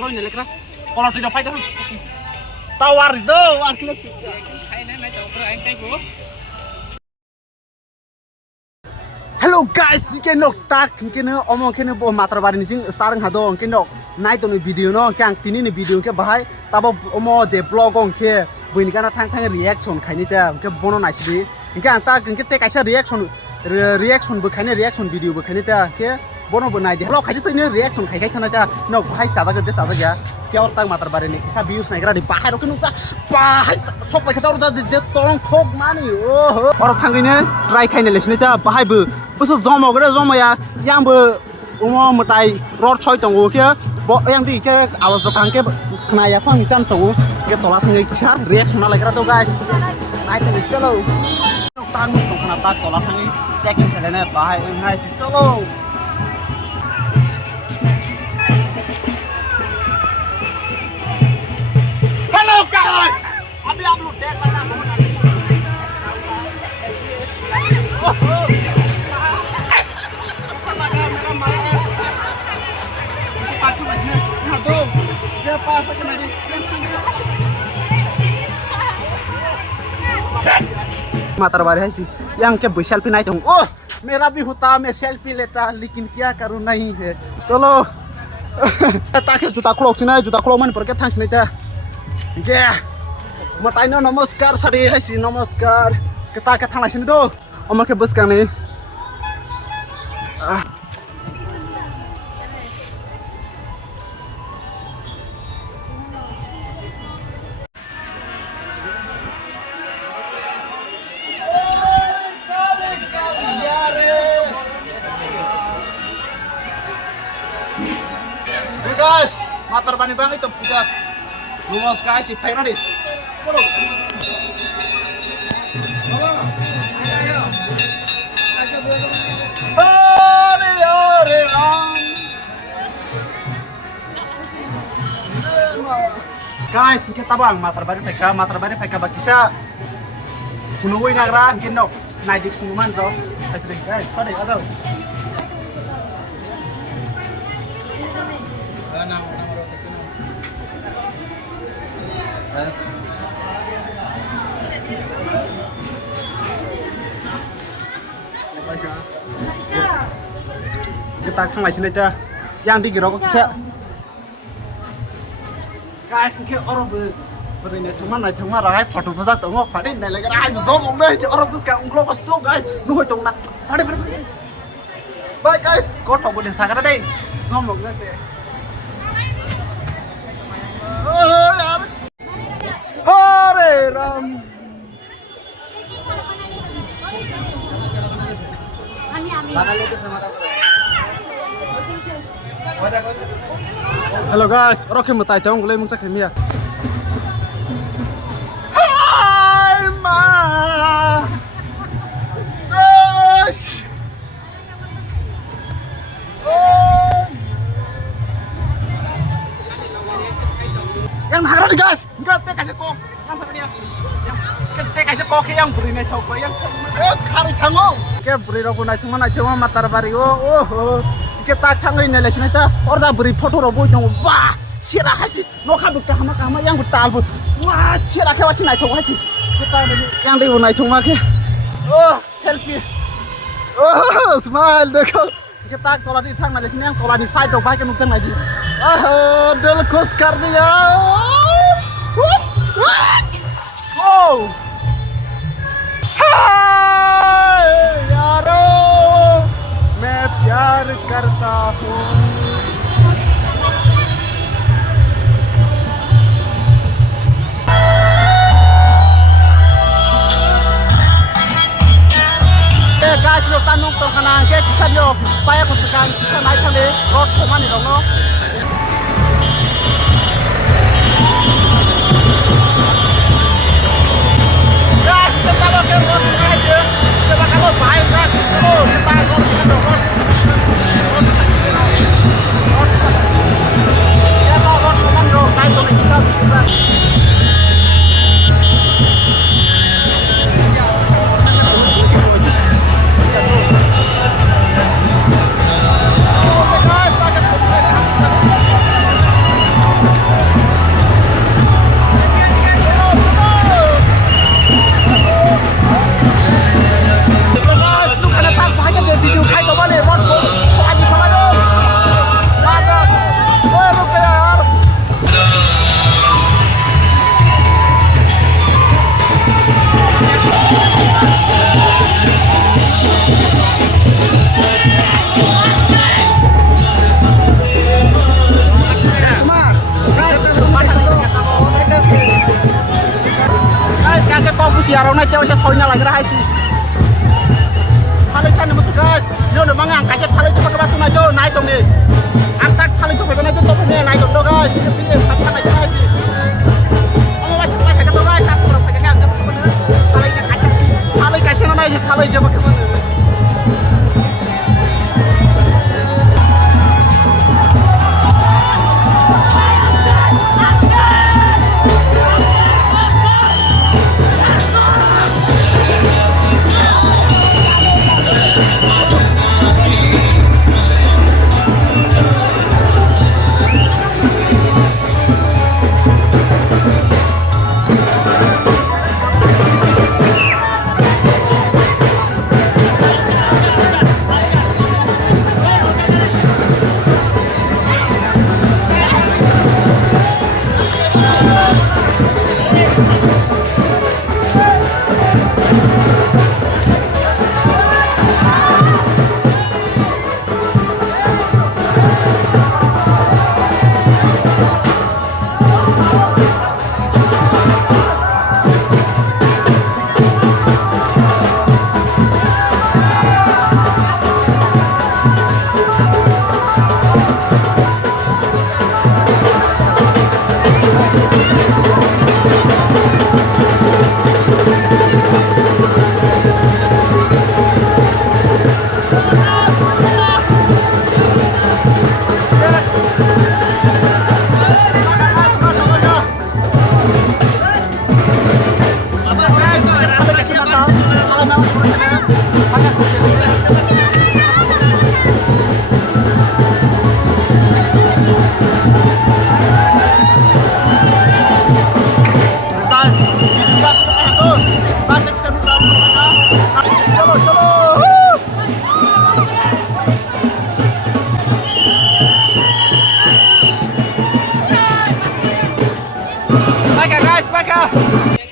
roi này lekra. Kalau tidak pai dah. Tawar itu, warga. Hello guys, kenok tak, kenok omong kenok boh matra barin sing starting hado, kenok naik tuh video no, kang tini nih video ke bahai, tapi omong je blog ong ke, buin karena tang reaction kayaknya dia, ke bono naik sih, kang tak, kang tek aja reaction bukannya reaction video bukannya dia, ke bono benai dia, kalau kayak itu ini reaction kayak tanah dia, nok bahai cara kerja cara ya, kau tak matra barin nih, saya views naik di bahai, oke nuk bahai, sok pakai taruh aja jetong thok mani, oh, orang tangganya try kayaknya lesnya dia bahai bu. Bus zomo gede zomo ya, yang umum mutai road choy tunggu kia, yang di kia awas dokang kia kena ya pang isan tunggu, kia tolak tunggu kia reaction lagi ratu guys, naik tunggu solo, tanggung tunggu kena tak tolak tunggu second kalian bahaya hai si solo. Hello guys, abi upload date mana mau nanti. मातर बारे है सी yang के selfie नहीं चाहूँ ओह मेरा भी होता मैं सेल्फी लेता लेकिन क्या करूँ नहीं है चलो ताकि जूता क्लोक मन पर के थैंक्स नहीं था के मताइनो नमस्कार सरी है सी नमस्कार के ताकि थाना सिन दो अमर के बस करने guys, matar bani bang itu buka rumah sekali sih, pengen nih. Guys, kita bang matar bani PK bakisa. Kunuwi nagra, gendok, naik di pengumuman tuh. Guys, pada ada. Kita kang sini aja yang digerok bisa guys ini orang beringat cuman naik cuma rai foto besar tuh mau pada ini lagi rai zoom deh orang bus kan ungklo kos tuh guys nuh itu nak pada bye guys kau tahu boleh sangat deh zoom deh Hare Ram. Hello guys, orang ke mutai jauh mulai mungsa kemia. Hai ma. Josh. Yang harap nih guys, enggak teh kasih kok, yang mana dia? Yang teh kasih kok yang beri nih coba yang kari tango. Ke beri rogo naik cuma matar bari oh. Kita tanggri nih lesin itu, orang beri foto rogo yang wah, sirah hasil, lokal buka hama yang betal but, wah sirah ke wajib naik coba hasil. Kita yang di naik cuma ke, oh selfie, oh smile deh kau. Kita kalau di tang lesin yang kalau di side dong pakai nukang lagi. Del खुश कर दिया हाय यारो मैं प्यार करता हूँ guys lo tanung to kana ke kisan yo paya ko sekan kisan naik kali road coman dong no guys kita lo ke road aja coba kalau baik kan lo kita road kita dong road ya lo road coman yo naik to kisan kita guys, busi arau na kau saya soalnya lagi rahasi thalai chan musuh guys yo no mangang kaisa thalai coba kebatu na jo naik dong nih antak thalai tu bagaimana jo top nih naik dong guys ini pilih pati kan naik sih oh macam apa kata guys aku orang pakai kan thalai kaisa na naik thalai coba kemana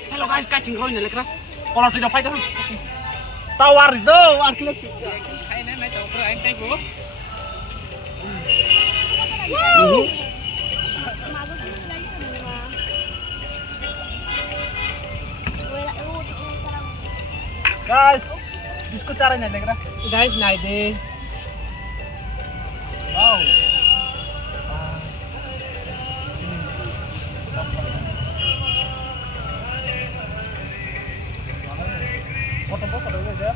Hello guys, caching roy nih lekra. Kalau tidak fight dulu. Tawar itu, akhirnya. Ini naik over anh tay bố. Guys, biskuit caranya lekra. Guys này đi. Wow. Foto-foto dulu aja.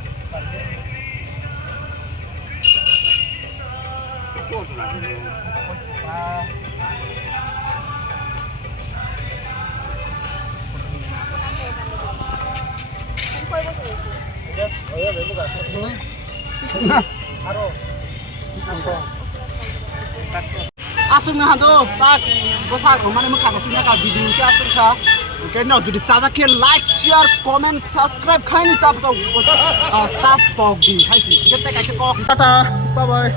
Asung na hando tak bosa ko mane makha ko sunya ka video ke asung kha ke no jodi chaja ke like share comment subscribe khain tap to tap pok di haisi ke ta ka se ko tata bye bye